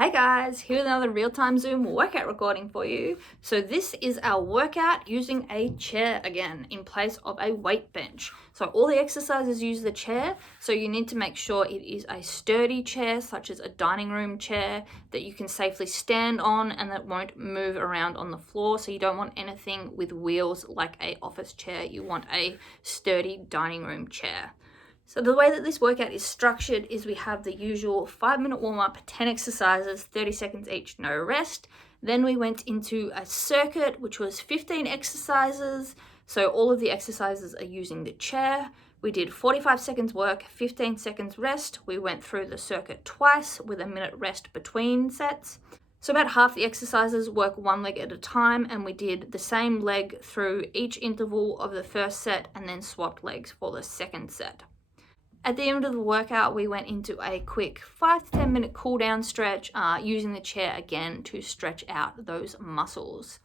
Hey guys, here's another real-time Zoom workout recording for you. So this is our workout using a chair again in place of a weight bench. So all the exercises use the chair, so you need to make sure it is a sturdy chair such as a dining room chair that you can safely stand on and that won't move around on the floor. So you don't want anything with wheels like a office chair, you want a sturdy dining room chair. So the way that this workout is structured is we have the usual 5-minute warm-up, 10 exercises, 30 seconds each, no rest. Then we went into a circuit, which was 15 exercises. So all of the exercises are using the chair. We did 45 seconds work, 15 seconds rest. We went through the circuit twice with a minute rest between sets. So about half the exercises work one leg at a time, and we did the same leg through each interval of the first set and then swapped legs for the second set. At the end of the workout, we went into a quick 5 to 10 minute cool down stretch using the chair again to stretch out those muscles.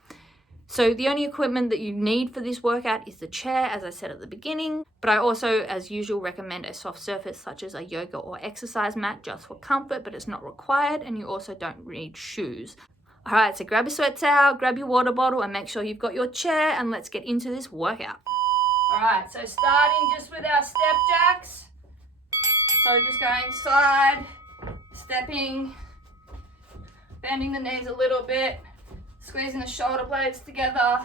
So the only equipment that you need for this workout is the chair, as I said at the beginning, but I also, as usual, recommend a soft surface such as a yoga or exercise mat just for comfort, but it's not required, and you also don't need shoes. All right, so grab your sweat towel, grab your water bottle, and make sure you've got your chair, and let's get into this workout. All right, so starting just with our step jacks. So just going side, stepping, bending the knees a little bit, squeezing the shoulder blades together,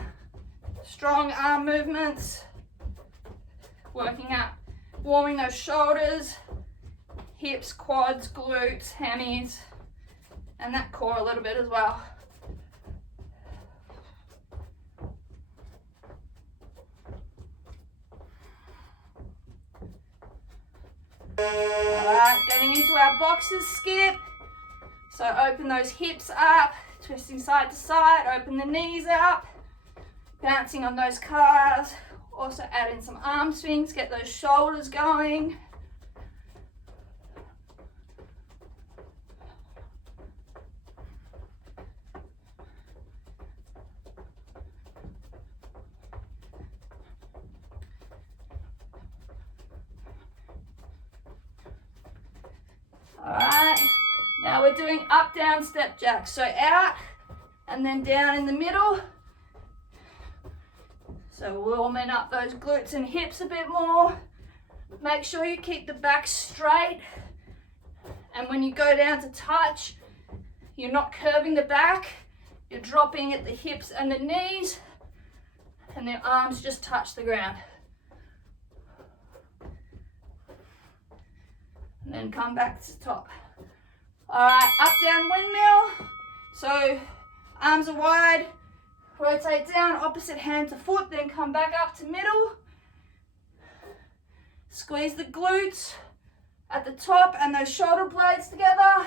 strong arm movements, working out, warming those shoulders, hips, quads, glutes, hammies, and that core a little bit as well. Alright, getting into our boxes skip. So open those hips up, twisting side to side, open the knees up, bouncing on those calves. Also add in some arm swings, get those shoulders going. Alright, now we're doing up, down, step jacks. So out and then down in the middle. So warming up those glutes and hips a bit more. Make sure you keep the back straight. And when you go down to touch, you're not curving the back. You're dropping at the hips and the knees. And the arms just touch the ground. And then come back to the top. All right, up, down, windmill. So arms are wide, rotate down, opposite hand to foot, then come back up to middle. Squeeze the glutes at the top and those shoulder blades together.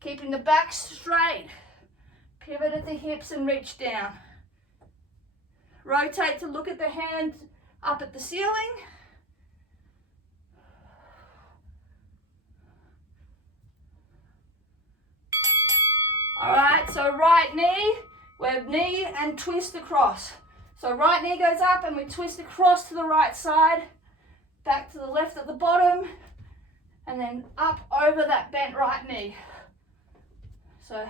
Keeping the back straight. Pivot at the hips and reach down. Rotate to look at the hand up at the ceiling. All right, so right knee, we're knee and twist across. So right knee goes up and we twist across to the right side, back to the left at the bottom, and then up over that bent right knee. So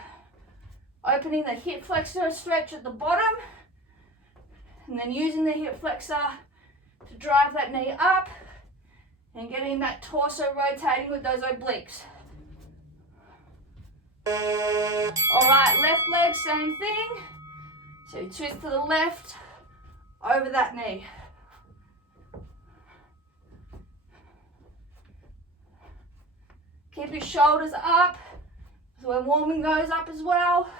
opening the hip flexor stretch at the bottom, and then using the hip flexor to drive that knee up, and getting that torso rotating with those obliques. All right, left leg, same thing. So you twist to the left, over that knee. Keep your shoulders up, so we're warming those up as well.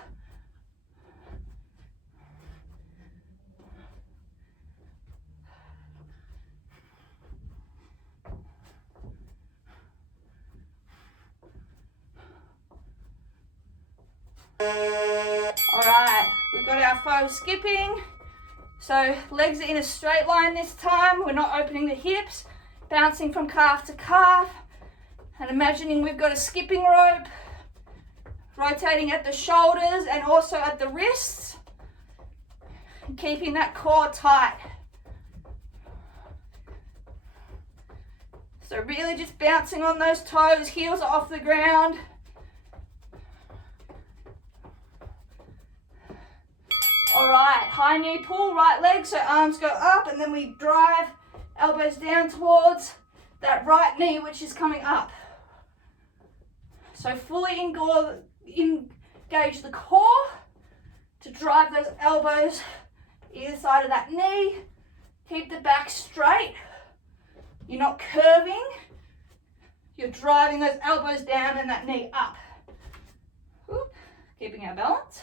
All right, we've got our faux skipping. So legs are in a straight line this time. We're not opening the hips, bouncing from calf to calf, and imagining we've got a skipping rope, rotating at the shoulders and also at the wrists, and keeping that core tight. So really just bouncing on those toes, heels are off the ground. high knee pull, right leg, so arms go up, and then we drive elbows down towards that right knee, which is coming up. So fully engage the core to drive those elbows either side of that knee. Keep the back straight. You're not curving. You're driving those elbows down and that knee up. Keeping our balance.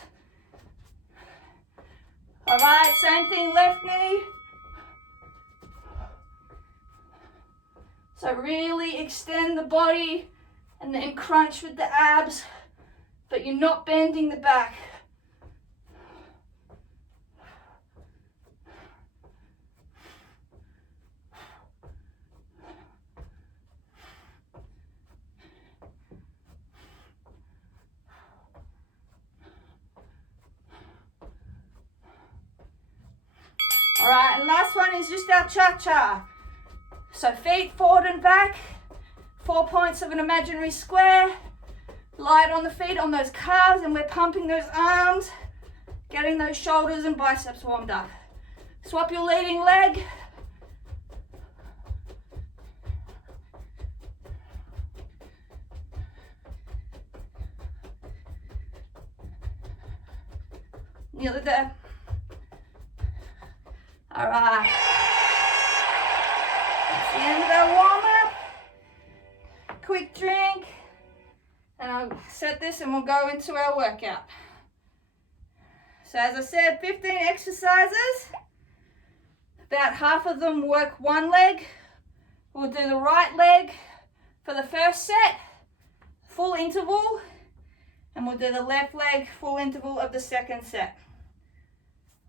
All right, same thing, left knee. So really extend the body and then crunch with the abs, but you're not bending the back. All right, and last one is just our cha-cha. So feet forward and back, 4 points of an imaginary square, light on the feet, on those calves, and we're pumping those arms, getting those shoulders and biceps warmed up. Swap your leading leg. Nearly there. All right. That's the end of our warm-up. Quick drink. And I'll set this and we'll go into our workout. So as I said, 15 exercises. About half of them work one leg. We'll do the right leg for the first set, full interval. And we'll do the left leg, full interval of the second set.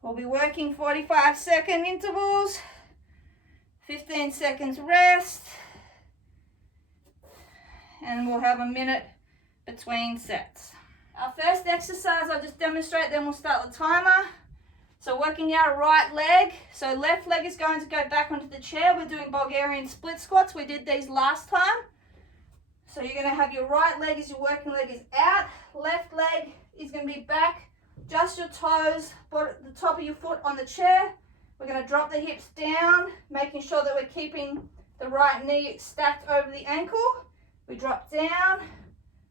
We'll be working 45-second intervals, 15 seconds rest, and we'll have a minute between sets. Our first exercise, I'll just demonstrate, then we'll start the timer. So working our right leg, so left leg is going to go back onto the chair. We're doing Bulgarian split squats. We did these last time. So you're going to have your right leg as your working leg is out, left leg is going to be back. Just your toes, the top of your foot on the chair. We're going to drop the hips down, making sure that we're keeping the right knee stacked over the ankle. We drop down,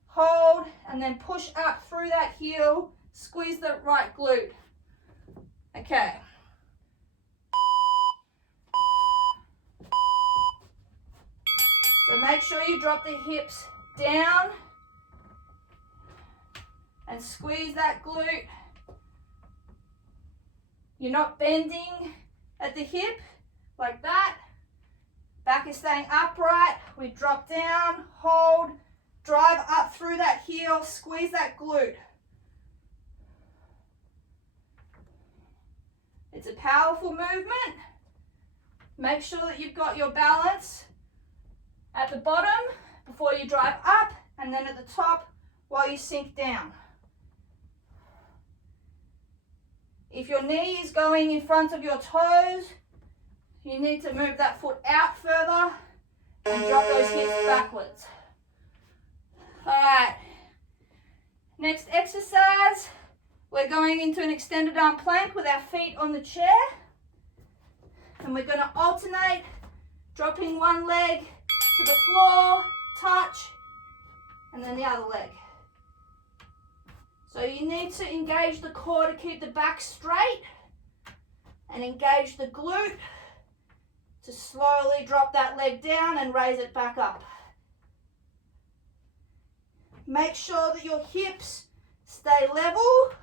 hold, and then push up through that heel. Squeeze the right glute. Okay. So make sure you drop the hips down and squeeze that glute. You're not bending at the hip like that. Back is staying upright. We drop down, hold, drive up through that heel, squeeze that glute. It's a powerful movement. Make sure that you've got your balance at the bottom before you drive up, and then at the top while you sink down. If your knee is going in front of your toes, you need to move that foot out further and drop those hips backwards. All right, next exercise, we're going into an extended arm plank with our feet on the chair. And we're gonna alternate, dropping one leg to the floor, touch, and then the other leg. So you need to engage the core to keep the back straight and engage the glute to slowly drop that leg down and raise it back up. Make sure that your hips stay level.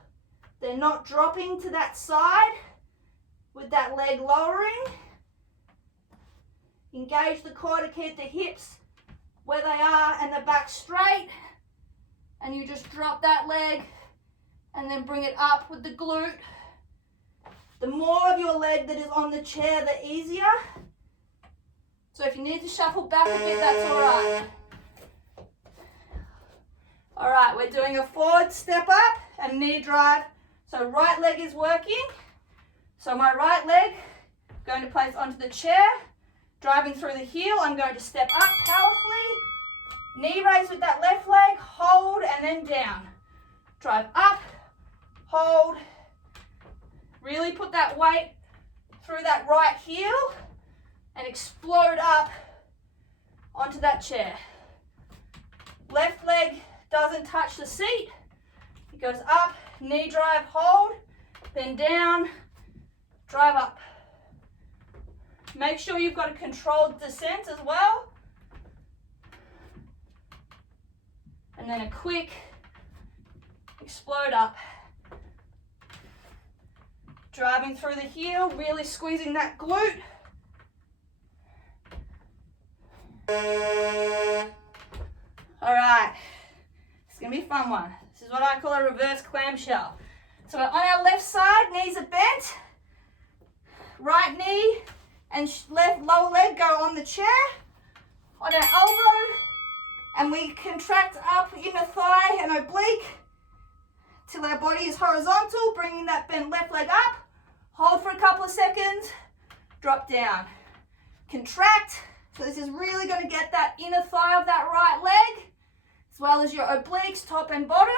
They're not dropping to that side with that leg lowering. Engage the core to keep the hips where they are and the back straight. And you just drop that leg and then bring it up with the glute. The more of your leg that is on the chair, the easier. So if you need to shuffle back a bit, that's all right. All right, we're doing a forward step up and knee drive. So right leg is working. So my right leg, going to place onto the chair, driving through the heel. I'm going to step up powerfully. Knee raise with that left leg, hold, and then down. Drive up, hold, Really put that weight through that right heel and explode up onto that chair. Left leg doesn't touch the seat. It goes up, knee drive, hold, then down, drive up. Make sure you've got a controlled descent as well. And then a quick explode up. Driving through the heel, really squeezing that glute. All right, it's gonna be a fun one. This is what I call a reverse clamshell. So on our left side, knees are bent. Right knee and left lower leg go on the chair. On our elbow, and we contract up inner thigh and oblique till our body is horizontal, bringing that bent left leg up. Hold for a couple of seconds, drop down. Contract. So this is really going to get that inner thigh of that right leg, as well as your obliques, top and bottom.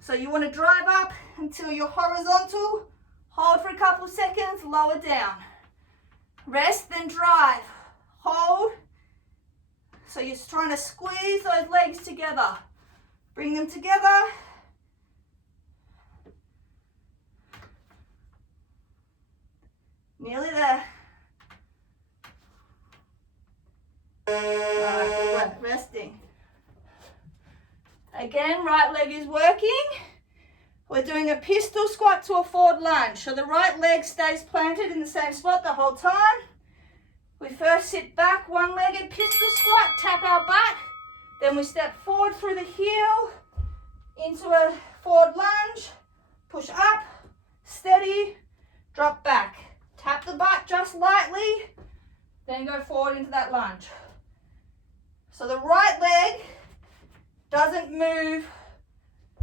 So you want to drive up until you're horizontal. Hold for a couple of seconds, lower down. Rest, then drive. Hold. So you're trying to squeeze those legs together. Bring them together. Nearly there. Alright, resting. Again, right leg is working. We're doing a pistol squat to a forward lunge. So the right leg stays planted in the same spot the whole time. We first sit back, one-legged pistol squat, tap our butt. Then we step forward through the heel into a forward lunge. Push up, steady, drop back. Tap the butt just lightly, then go forward into that lunge. So the right leg doesn't move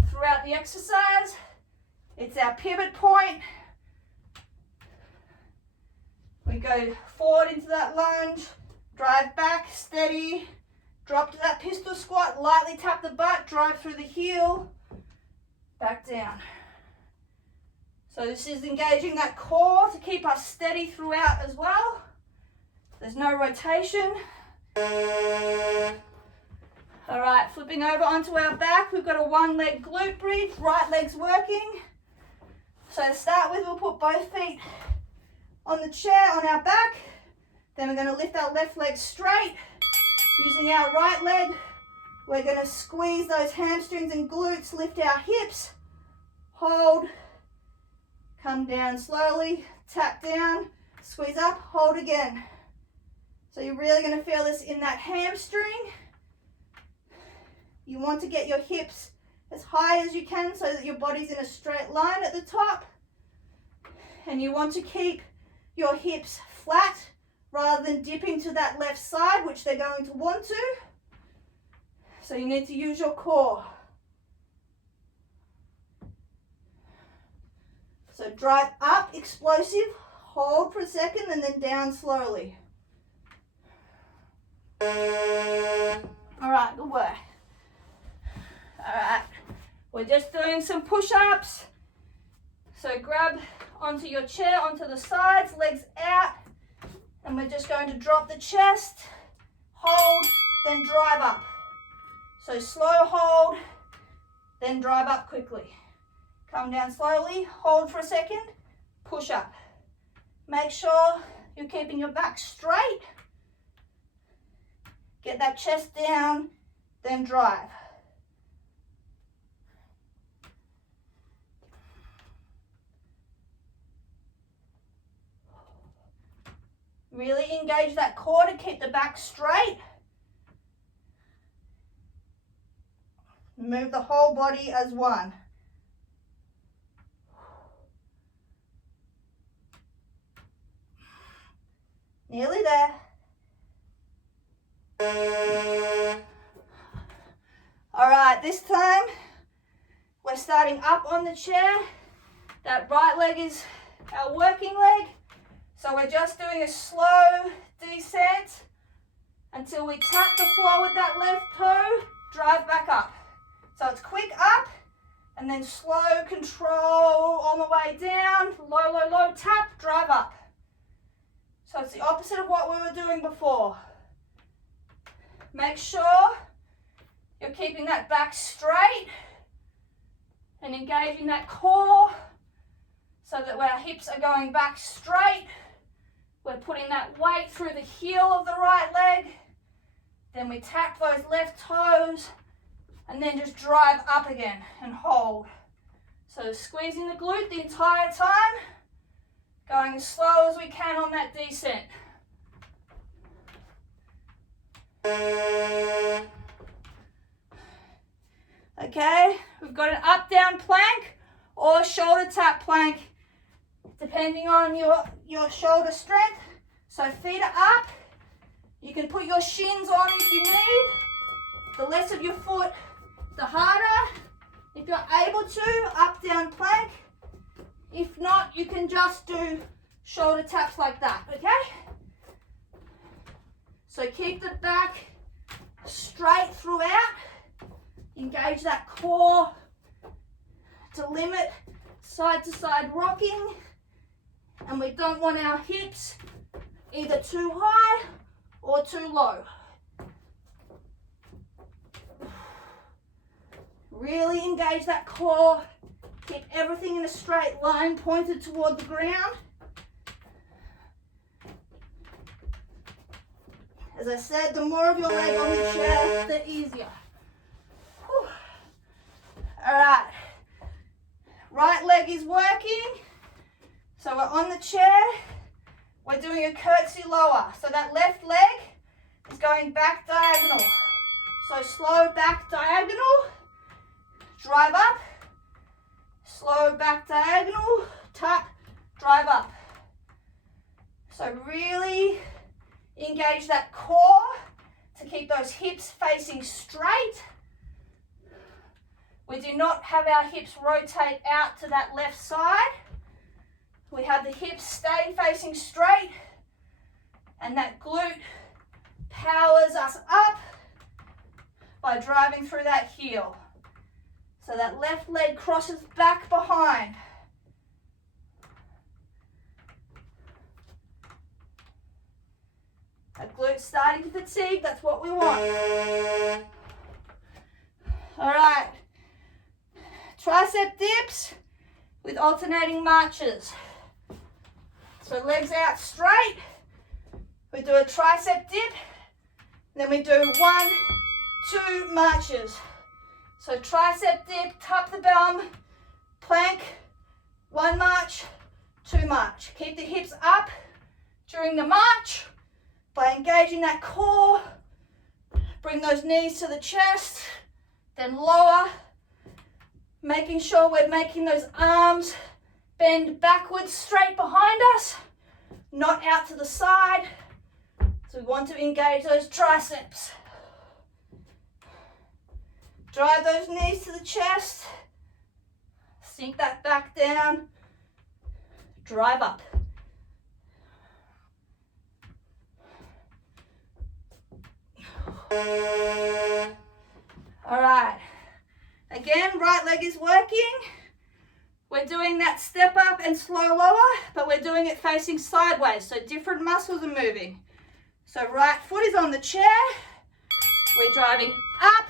throughout the exercise. It's our pivot point. We go forward into that lunge, drive back, steady, drop to that pistol squat, lightly tap the butt, drive through the heel, back down. So this is engaging that core to keep us steady throughout as well. There's no rotation. All right, flipping over onto our back, we've got a one-leg glute bridge, right leg's working. So to start with, we'll put both feet on the chair on our back. Then we're going to lift our left leg straight. Using our right leg, we're going to squeeze those hamstrings and glutes, lift our hips, hold, come down slowly, tap down, squeeze up, hold again. So you're really going to feel this in that hamstring. You want to get your hips as high as you can so that your body's in a straight line at the top. And you want to keep your hips flat rather than dipping to that left side, which they're going to want to. So you need to use your core. So drive up, explosive, hold for a second, and then down slowly. All right, good work. All right, we're just doing some push-ups. So grab onto your chair, onto the sides, legs out, and we're just going to drop the chest, hold, then drive up. So slow hold, then drive up quickly. Come down slowly, hold for a second, push up. Make sure you're keeping your back straight. Get that chest down, then drive. Really engage that core to keep the back straight. Move the whole body as one. Nearly there. All right, this time we're starting up on the chair. That right leg is our working leg. So we're just doing a slow descent until we tap the floor with that left toe, drive back up. So it's quick up And then slow control on the way down, low, low, low, tap, drive up. So it's the opposite of what we were doing before. Make sure you're keeping that back straight and engaging that core so that our hips are going back straight. We're putting that weight through the heel of the right leg. Then we tap those left toes and then just drive up again and hold. So squeezing the glute the entire time, going as slow as we can on that descent. Okay, we've got an up down plank or shoulder tap plank depending on your shoulder strength. So feet are up. You can put your shins on if you need. The less of your foot, the harder. If you're able to, up down plank. If not, you can just do shoulder taps like that, okay? So keep the back straight throughout. Engage that core to limit side to side rocking. And we don't want our hips either too high or too low. Really engage that core. Keep everything in a straight line pointed toward the ground. As I said, the more of your leg on the chair, the easier. Whew. All right. Right leg is working. So we're on the chair. We're doing a curtsy lower. So that left leg is going back diagonal. So slow back diagonal. Drive up. Slow back diagonal. Tap. Drive up. So really engage that core to keep those hips facing straight. We do not have our hips rotate out to that left side. We have the hips stay facing straight, and that glute powers us up by driving through that heel. So that left leg crosses back behind. That glute's starting to fatigue, that's what we want. All right, tricep dips with alternating marches. So legs out straight, we do a tricep dip, then we do 1, 2 marches. So tricep dip, tap the bum, plank, 1 march, 2 march. Keep the hips up during the march by engaging that core. Bring those knees to the chest, then lower, making sure we're making those arms bend backwards straight behind us, not out to the side. So we want to engage those triceps. Drive those knees to the chest, sink that back down, drive up. All right, again, right leg is working. We're doing that step up and slow lower, but we're doing it facing sideways, so different muscles are moving. So right foot is on the chair, we're driving up,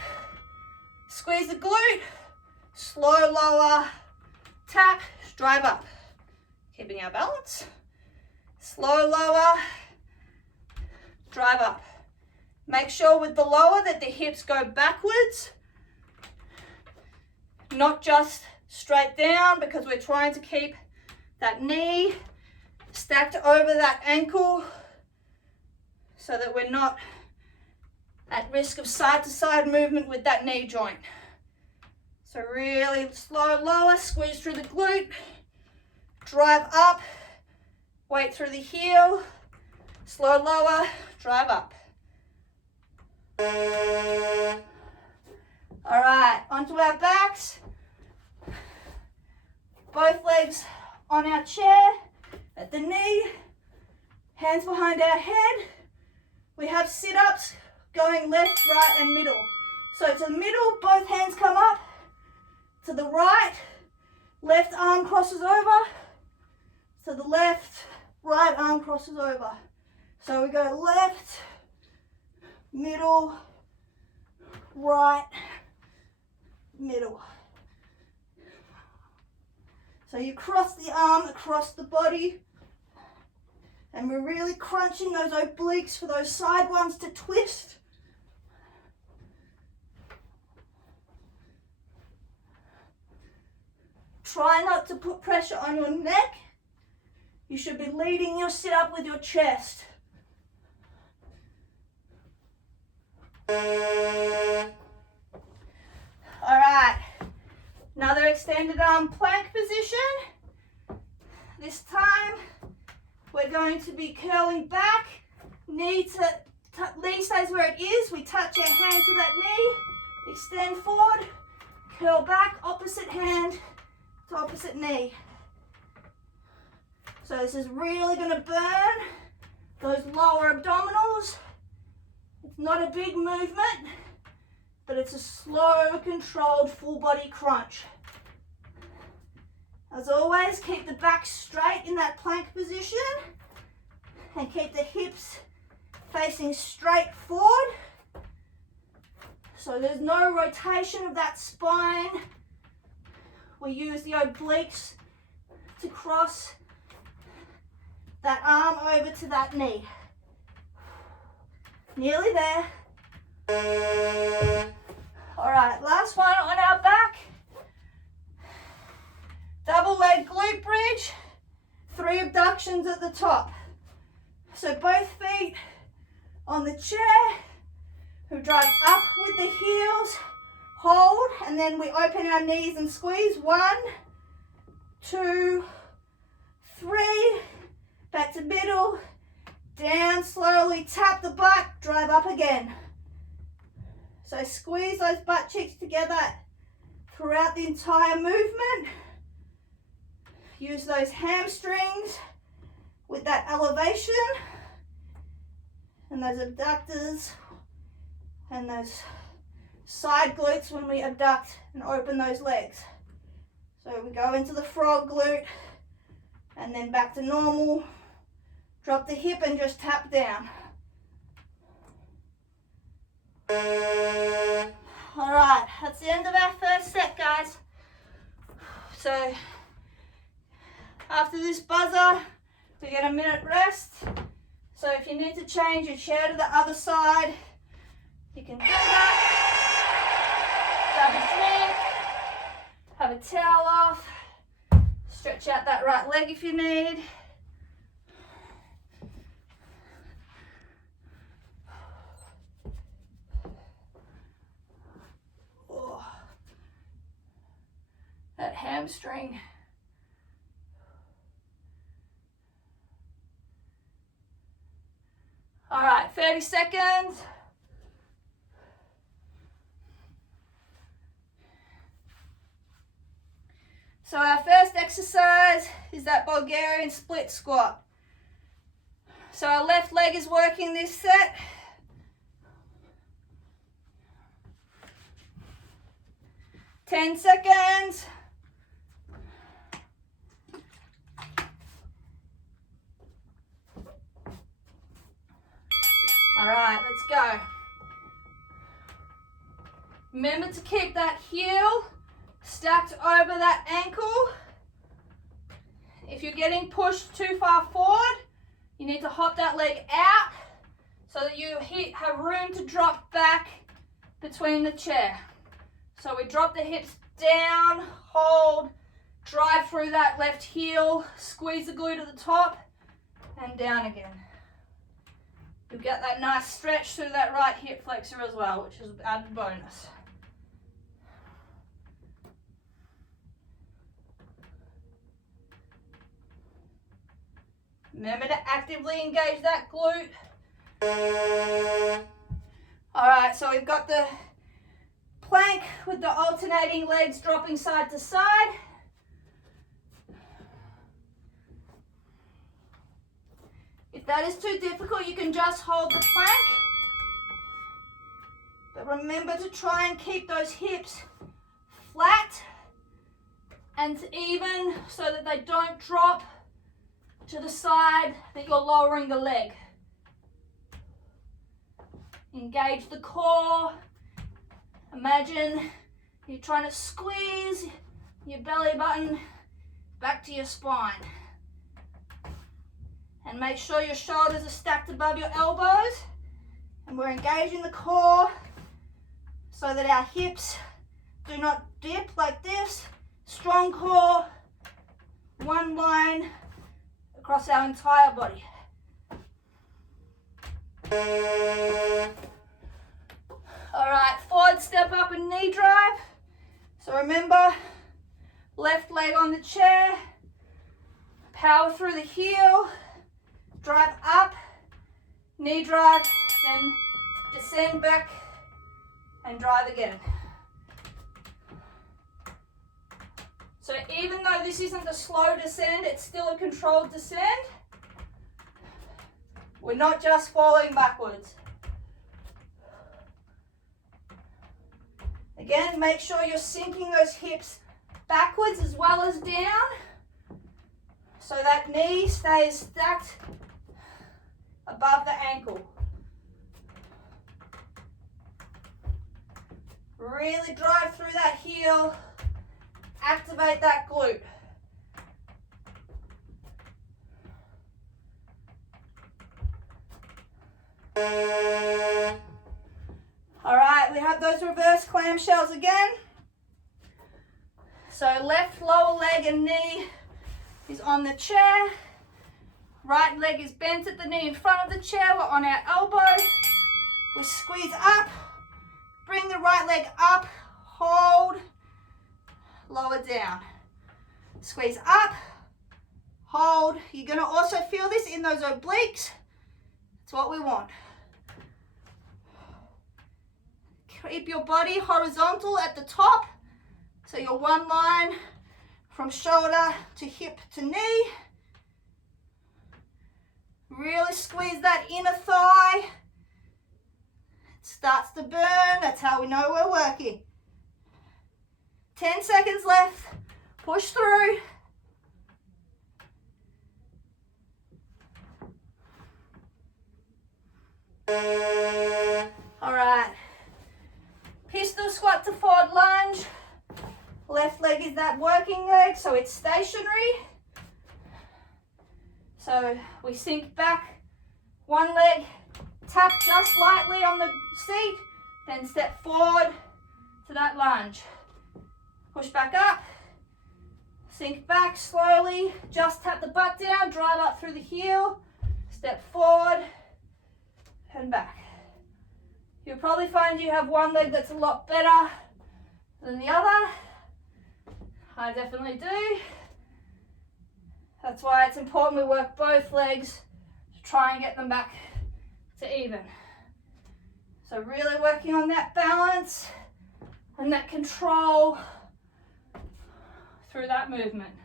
squeeze the glute, slow lower, tap, drive up. Keeping our balance, slow lower, drive up. Make sure with the lower that the hips go backwards, not just straight down, because we're trying to keep that knee stacked over that ankle so that we're not at risk of side to side movement with that knee joint. So really slow lower, squeeze through the glute, drive up, weight through the heel, slow lower, drive up. All right, onto our backs. Both legs on our chair, at the knee, hands behind our head. We have sit-ups going left, right, and middle. So to the middle, both hands come up. To the the right, left arm crosses over. To the left, right arm crosses over. So we go left, middle, right, middle. So you cross the arm across the body, and we're really crunching those obliques for those side ones to twist. Try not to put pressure on your neck. You should be leading your sit up with your chest. All right, another extended arm plank position. This time we're going to be curling back, knee stays where it is. We touch our hand to that knee, extend forward, curl back, opposite hand to opposite knee. So this is really going to burn those lower abdominals. It's not a big movement, but it's a slow, controlled, full body crunch. As always, keep the back straight in that plank position and keep the hips facing straight forward. So there's no rotation of that spine. We use the obliques to cross that arm over to that knee. Nearly there. All right, last one on our back. Double leg glute bridge, 3 abductions at the top. So both feet on the chair, we drive up with the heels, hold, and then we open our knees and squeeze. 1, 2, 3, back to middle, down slowly, tap the butt, drive up again. So squeeze those butt cheeks together throughout the entire movement. Use those hamstrings with that elevation and those abductors and those side glutes when we abduct and open those legs. So we go into the frog glute and then back to normal. Drop the hip and just tap down. All right, that's the end of our first set, guys. So after this buzzer, we get a minute rest. So if you need to change your chair to the other side, you can do that. Grab a drink, have a towel off, stretch out that right leg if you need. Oh, that hamstring. All right, 30 seconds. So our first exercise is that Bulgarian split squat. So our left leg is working this set. Ten seconds. All right, let's go. Remember to keep that heel stacked over that ankle. If you're getting pushed too far forward, you need to hop that leg out so that you have room to drop back between the chair. So we drop the hips down, hold, drive through that left heel, squeeze the glute at the top, and down again. You'll get that nice stretch through that right hip flexor as well, which is an added bonus. Remember to actively engage that glute. All right, so we've got the plank with the alternating legs dropping side to side. If that is too difficult, you can just hold the plank. But remember to try and keep those hips flat hands even so that they don't drop to the side that you're lowering the leg. Engage the core. Imagine you're trying to squeeze your belly button back to your spine. And make sure your shoulders are stacked above your elbows. And we're engaging the core so that our hips do not dip like this. Strong core, one line across our entire body. All right, forward step up and knee drive. So remember, left leg on the chair, power through the heel, drive up, knee drive, then descend back and drive again. So even though this isn't a slow descend, it's still a controlled descend. We're not just falling backwards. Again, make sure you're sinking those hips backwards as well as down, so that knee stays stacked above the ankle. Really drive through that heel, activate that glute. All right, we have those reverse clamshells again. So left lower leg and knee is on the chair. Right leg is bent at the knee in front of the chair. We're on our elbow. We squeeze up, bring the right leg up, hold, lower down. Squeeze up, hold. You're going to also feel this in those obliques. That's what we want. Keep your body horizontal at the top. So you're one line from shoulder to hip to knee. Really squeeze that inner thigh. It starts to burn. That's how we know we're working. 10 seconds left. Push through. All right. Pistol squat to forward lunge. Left leg is that working leg, so it's stationary. So we sink back, one leg, tap just lightly on the seat, then step forward to that lunge. Push back up, sink back slowly, just tap the butt down, drive up through the heel, step forward and back. You'll probably find you have one leg that's a lot better than the other. I definitely do. That's why it's important we work both legs to try and get them back to even. So really working on that balance and that control through that movement.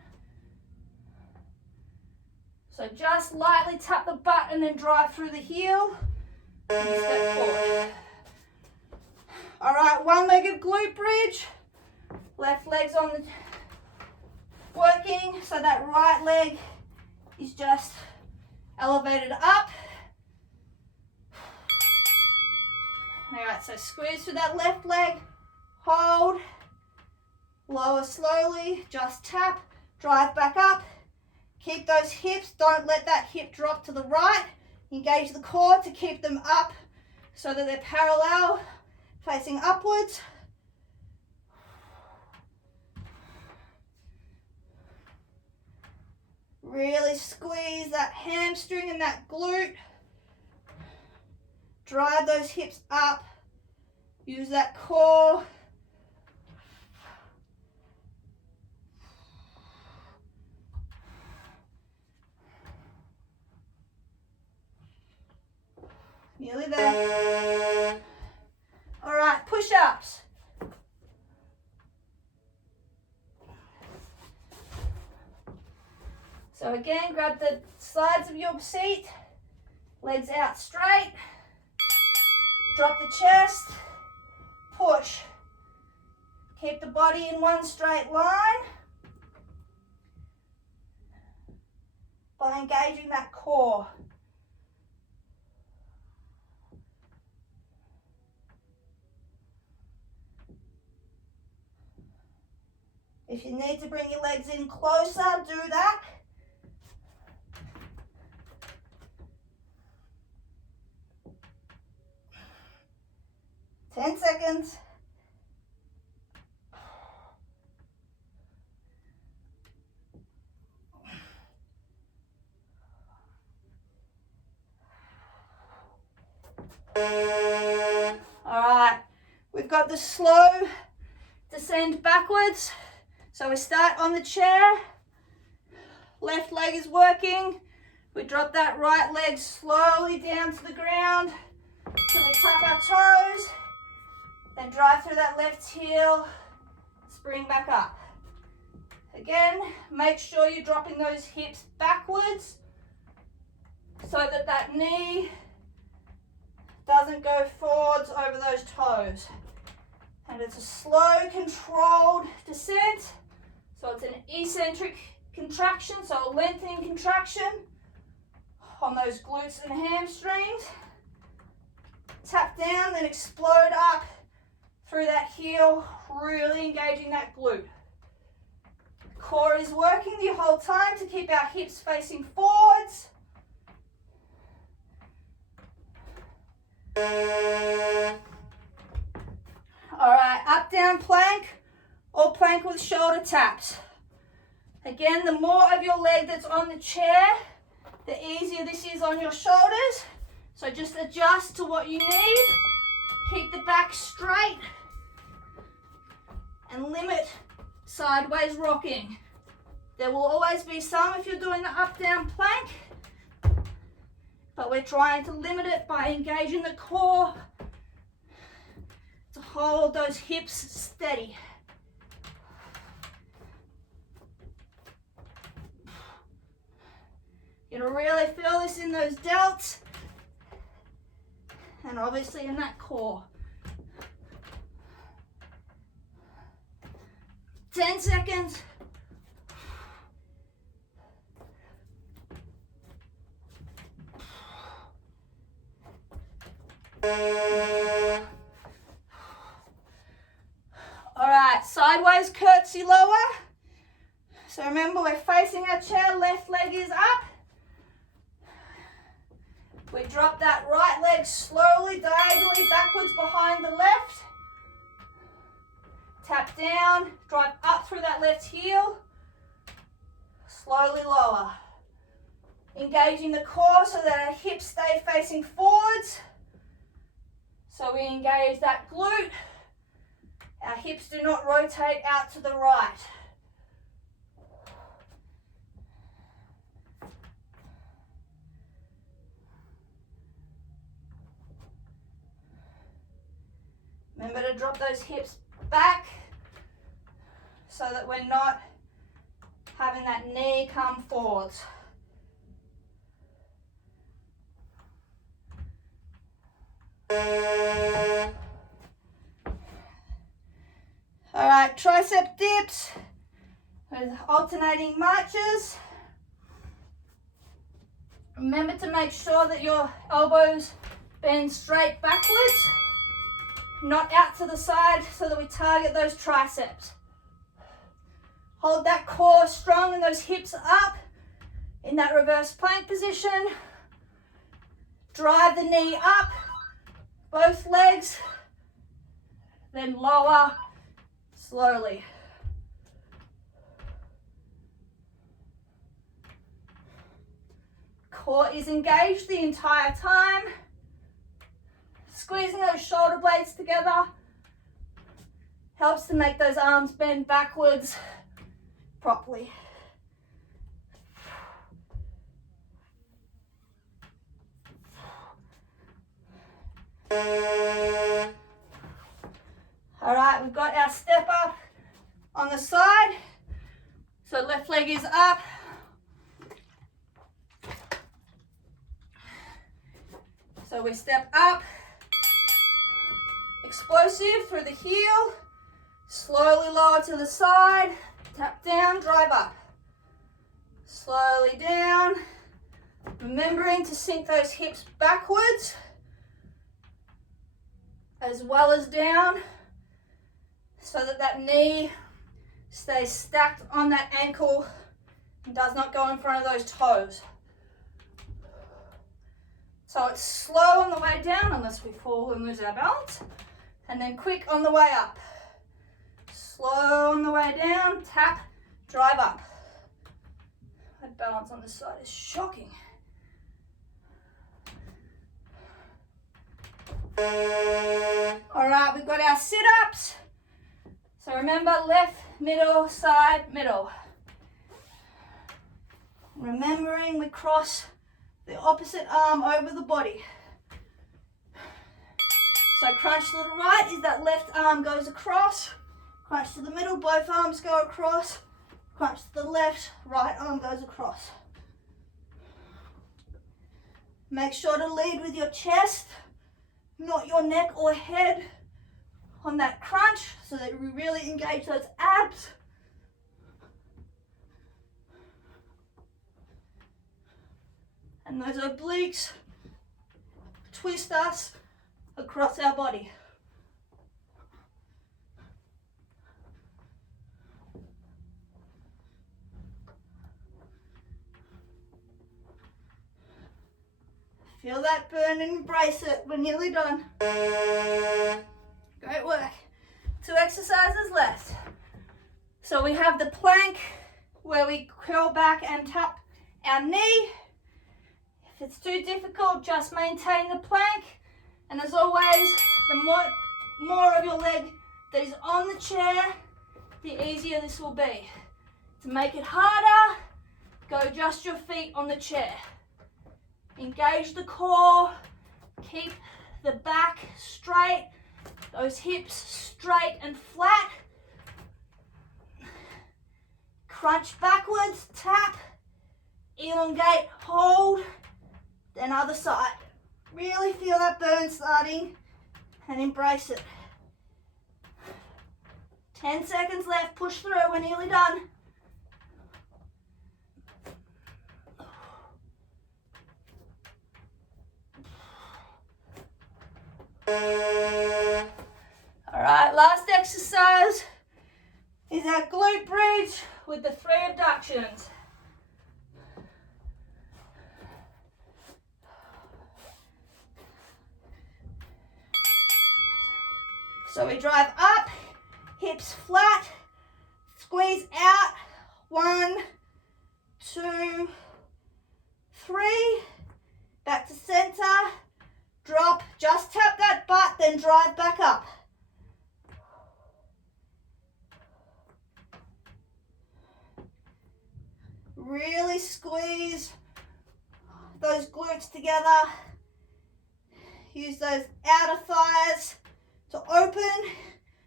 So just lightly tap the butt and then drive through the heel and step forward. All right, one-legged glute bridge. Left leg's on the working, so that right leg is just elevated up. All right, so squeeze through that left leg, hold, lower slowly, just tap, drive back up. Keep those hips, don't let that hip drop to the right. Engage the core to keep them up so that they're parallel, facing upwards. Really squeeze that hamstring and that glute. Drive those hips up. Use that core. Nearly there. All right, push-ups. So again, grab the sides of your seat, legs out straight, drop the chest, push. Keep the body in one straight line. by engaging that core. If you need to bring your legs in closer, do that. Ten seconds. All right, we've got the slow descend backwards. So we start on the chair, left leg is working. We drop that right leg slowly down to the ground till we tuck our toes, then drive through that left heel, spring back up. Again, make sure you're dropping those hips backwards so that that knee doesn't go forwards over those toes. And it's a slow, controlled descent. So it's an eccentric contraction, so a lengthening contraction on those glutes and hamstrings. Tap down, then explode up through that heel, really engaging that glute. Core is working the whole time to keep our hips facing forwards. All right, up, down plank, or plank with shoulder taps. Again, the more of your leg that's on the chair, the easier this is on your shoulders. So just adjust to what you need. Keep the back straight and limit sideways rocking. There will always be some if you're doing the up, down plank, but we're trying to limit it by engaging the core to hold those hips steady. You're gonna really feel this in those delts and obviously in that core. 10 seconds. All right, sideways curtsy lower. So remember, we're facing our chair, left leg is up. We drop that right leg slowly, diagonally backwards behind the left. Tap down, drive up through that left heel. Slowly lower. Engaging the core so that our hips stay facing forwards. So we engage that glute. Our hips do not rotate out to the right. Remember to drop those hips back so that we're not having that knee come forwards. All right, tricep dips with alternating marches. Remember to make sure that your elbows bend straight backwards, not out to the side, so that we target those triceps. Hold that core strong and those hips up in that reverse plank position. Drive the knee up, both legs, then lower slowly. Core is engaged the entire time. Squeezing those shoulder blades together helps to make those arms bend backwards properly. All right, we've got our step up on the side. So left leg is up. So we step up. Explosive through the heel. Slowly lower to the side. Tap down, drive up. Slowly down, remembering to sink those hips backwards as well as down so that that knee stays stacked on that ankle and does not go in front of those toes. So it's slow on the way down unless we fall and lose our balance, and then quick on the way up. Slow on the way down, tap, drive up. That balance on this side is shocking. All right, we've got our sit-ups. So remember, left, middle, side, middle. Remembering we cross the opposite arm over the body. So crunch to the right is that left arm goes across. Crunch to the middle, both arms go across. Crunch to the left, right arm goes across. Make sure to lead with your chest, not your neck or head on that crunch, so that we really engage those abs. And those obliques twist us across our body. Feel that burn and embrace it. We're nearly done. Great work. 2 exercises left. So we have the plank where we curl back and tap our knee. If it's too difficult, just maintain the plank. And as always, the more of your leg that is on the chair, the easier this will be. To make it harder, go just your feet on the chair. Engage the core, keep the back straight, those hips straight and flat. Crunch backwards, tap, elongate, hold, then other side. Really feel that burn starting and embrace it. 10 seconds left, push through, we're nearly done. All right, last exercise is our glute bridge with the 3 abductions. So we drive up, hips flat, squeeze out, 1, 2, 3, back to center, drop, just tap that butt, then drive back up. Really squeeze those glutes together. Use those outer thighs to open,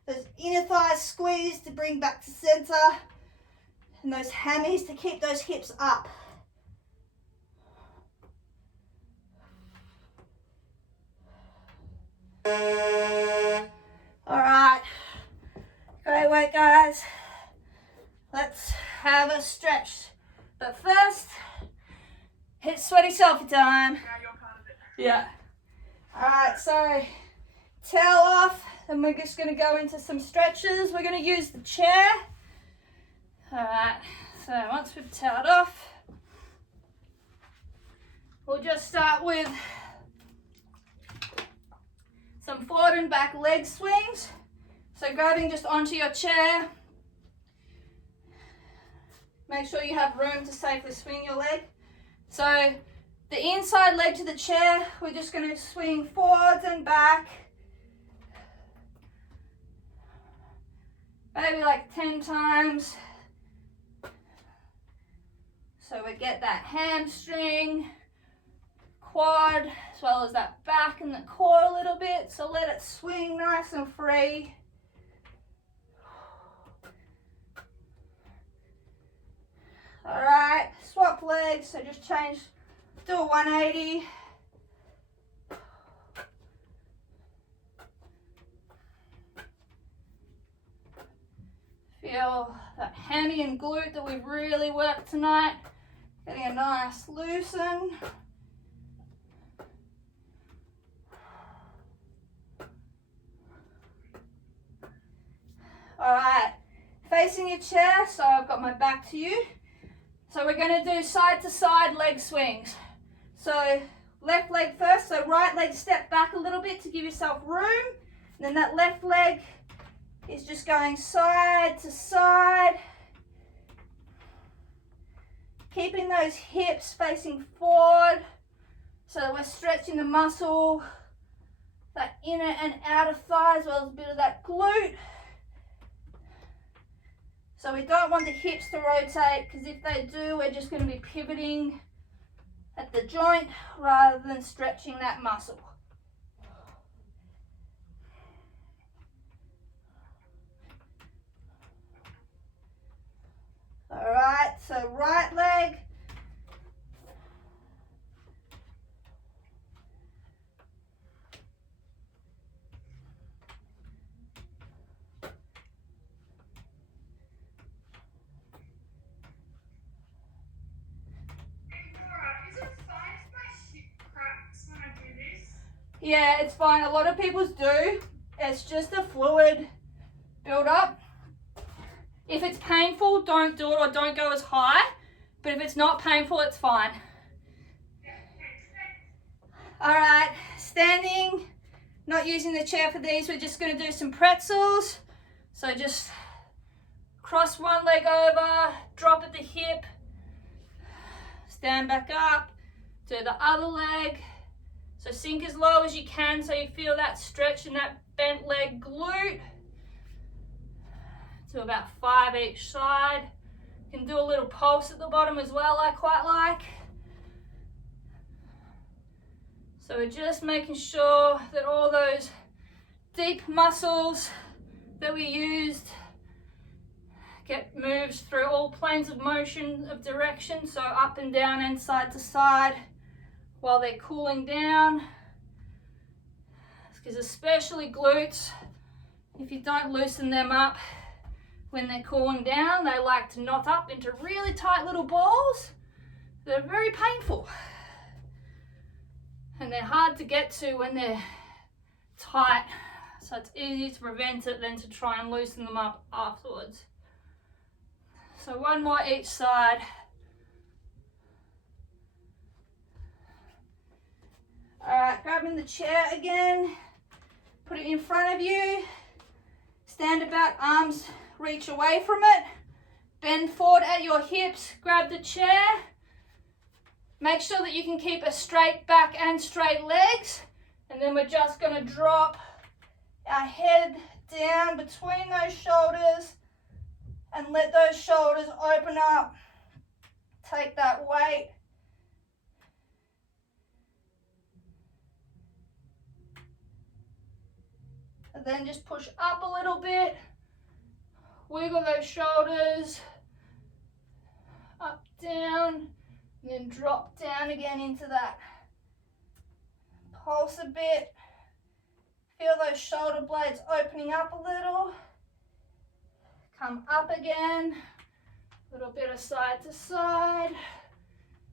those inner thighs squeeze to bring back to center, and those hammies to keep those hips up. All right, great work, guys. Let's have a stretch. But first, hit sweaty selfie time. Yeah. All right, so towel off, then we're just gonna go into some stretches. We're gonna use the chair. All right, so once we've toweled off, we'll just start with some forward and back leg swings. So grabbing just onto your chair. Make sure you have room to safely swing your leg. So the inside leg to the chair, we're just going to swing forwards and back. Maybe like 10 times. So we get that hamstring, quad, as well as that back and the core a little bit. So let it swing nice and free. All right, swap legs, so just change, do a 180. Feel that hammy and glute that we've really worked tonight. Getting a nice loosen. All right, facing your chair, so I've got my back to you. So we're going to do side to side leg swings. So left leg first, so right leg step back a little bit to give yourself room. And then that left leg is just going side to side. Keeping those hips facing forward so that we're stretching the muscle, that inner and outer thigh, as well as a bit of that glute. So we don't want the hips to rotate, because if they do, we're just going to be pivoting at the joint rather than stretching that muscle. All right, so right leg. Yeah, it's fine. A lot of people's do. It's just a fluid build up. If it's painful, don't do it or don't go as high. But if it's not painful, it's fine. All right, standing, not using the chair for these. We're just going to do some pretzels. So just cross one leg over, drop at the hip, stand back up, do the other leg. So sink as low as you can so you feel that stretch in that bent leg glute. To about 5 each side. You can do a little pulse at the bottom as well, I quite like. So we're just making sure that all those deep muscles that we used get moved through all planes of motion of direction, so up and down and side to side, while they're cooling down. Because especially glutes, if you don't loosen them up when they're cooling down, they like to knot up into really tight little balls that are very painful. And they're hard to get to when they're tight, so it's easier to prevent it than to try and loosen them up afterwards. So one more each side. All right, grabbing the chair again, put it in front of you, stand about, arms reach away from it, bend forward at your hips, grab the chair, make sure that you can keep a straight back and straight legs, and then we're just going to drop our head down between those shoulders and let those shoulders open up, take that weight. And then just push up a little bit, wiggle those shoulders, up, down, and then drop down again into that. Pulse a bit, feel those shoulder blades opening up a little, come up again, a little bit of side to side,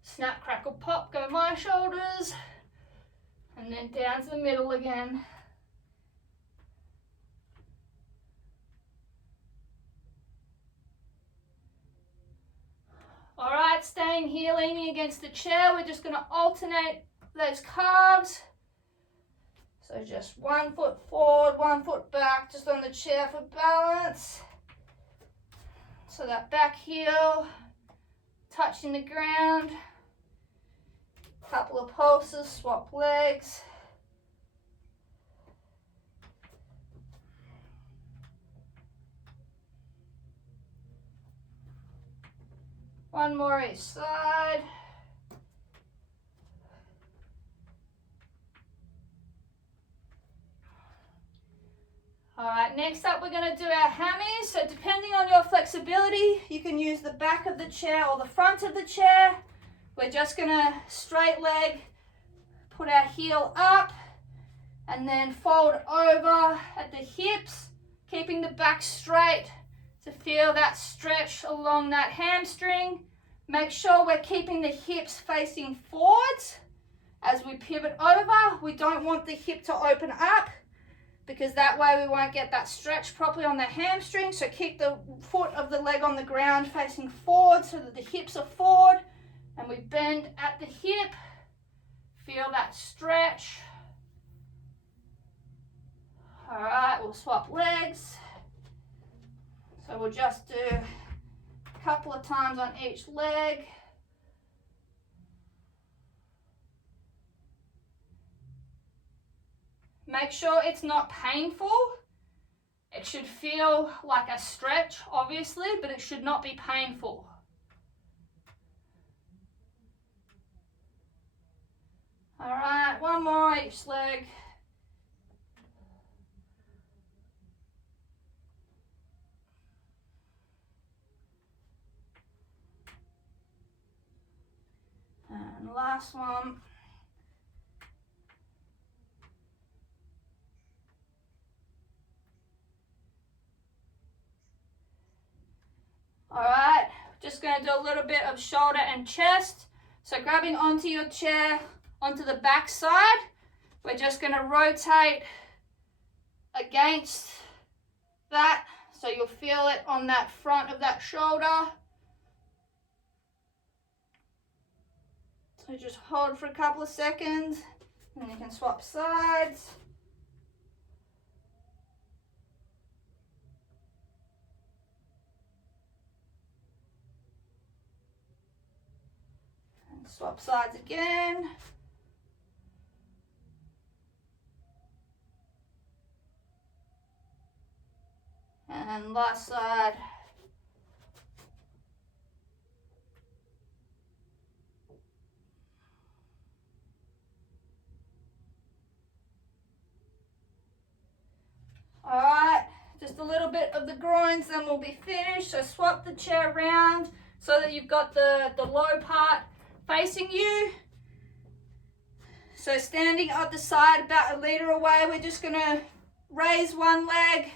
snap, crackle, pop, go my shoulders, and then down to the middle again. All right, staying here, leaning against the chair, we're just going to alternate those calves. So just 1 foot forward, 1 foot back, just on the chair for balance. So that back heel touching the ground. Couple of pulses, swap legs. One more each side. All right, next up we're going to do our hammies. So depending on your flexibility, you can use the back of the chair or the front of the chair. We're just going to straight leg, put our heel up, and then fold over at the hips, keeping the back straight to feel that stretch along that hamstring. Make sure we're keeping the hips facing forwards. As we pivot over, we don't want the hip to open up because that way we won't get that stretch properly on the hamstring. So keep the foot of the leg on the ground facing forward so that the hips are forward, and we bend at the hip. Feel that stretch. All right, we'll swap legs. So we'll just do a couple of times on each leg. Make sure it's not painful. It should feel like a stretch, obviously, but it should not be painful. All right, one more each leg. And last one. All right, just going to do a little bit of shoulder and chest. So grabbing onto your chair, onto the back side, we're just going to rotate against that. So you'll feel it on that front of that shoulder. So just hold for a couple of seconds, and you can swap sides. And swap sides again. And last side. All right, just a little bit of the groins, then we'll be finished. So swap the chair around so that you've got the low part facing you. So standing at the side about 1 meter away, we're just gonna raise one leg.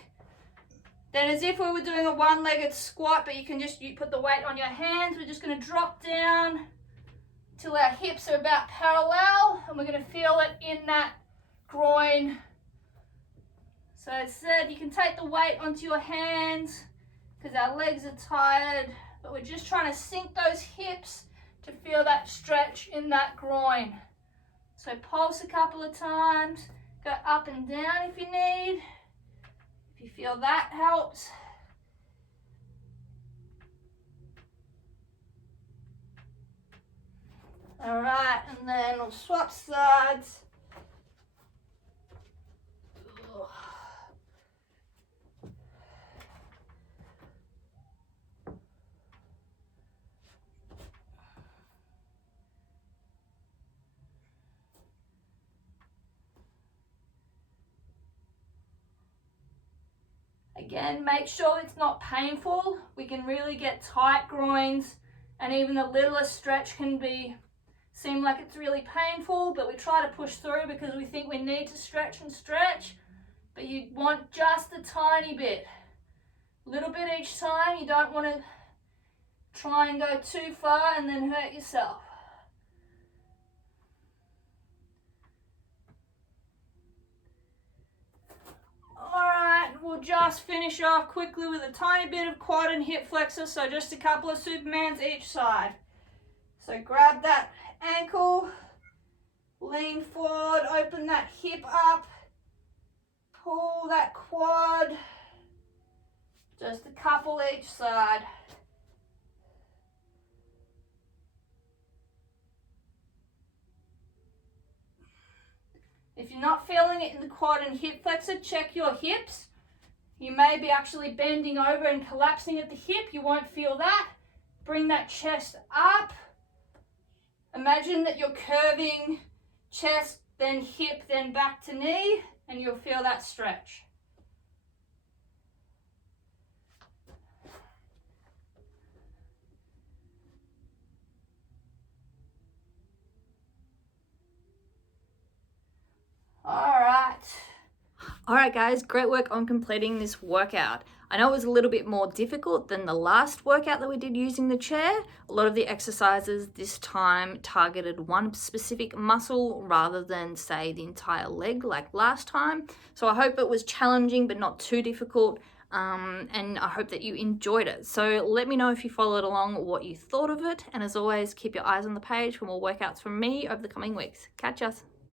Then as if we were doing a one-legged squat, but you put the weight on your hands. We're just gonna drop down till our hips are about parallel, and we're gonna feel it in that groin. So as said, you can take the weight onto your hands because our legs are tired, but we're just trying to sink those hips to feel that stretch in that groin. So pulse a couple of times, go up and down if you need. If you feel that helps. All right, and then we'll swap sides. Again, make sure it's not painful. We can really get tight groins, and even the littlest stretch can seem like it's really painful, but we try to push through because we think we need to stretch and stretch. But you want just a tiny bit, a little bit each time. You don't want to try and go too far and then hurt yourself. Alright, we'll just finish off quickly with a tiny bit of quad and hip flexor, so just a couple of Supermans each side. So grab that ankle, lean forward, open that hip up, pull that quad, just a couple each side. If you're not feeling it in the quad and hip flexor, check your hips. You may be actually bending over and collapsing at the hip. You won't feel that. Bring that chest up. Imagine that you're curving chest, then hip, then back to knee, and you'll feel that stretch. All right, guys, great work on completing this workout. I know it was a little bit more difficult than the last workout that we did using the chair. A lot of the exercises this time targeted one specific muscle rather than, say, the entire leg like last time. So I hope it was challenging but not too difficult. And I hope that you enjoyed it. So let me know if you followed along what you thought of it. And as always, keep your eyes on the page for more workouts from me over the coming weeks. Catch us.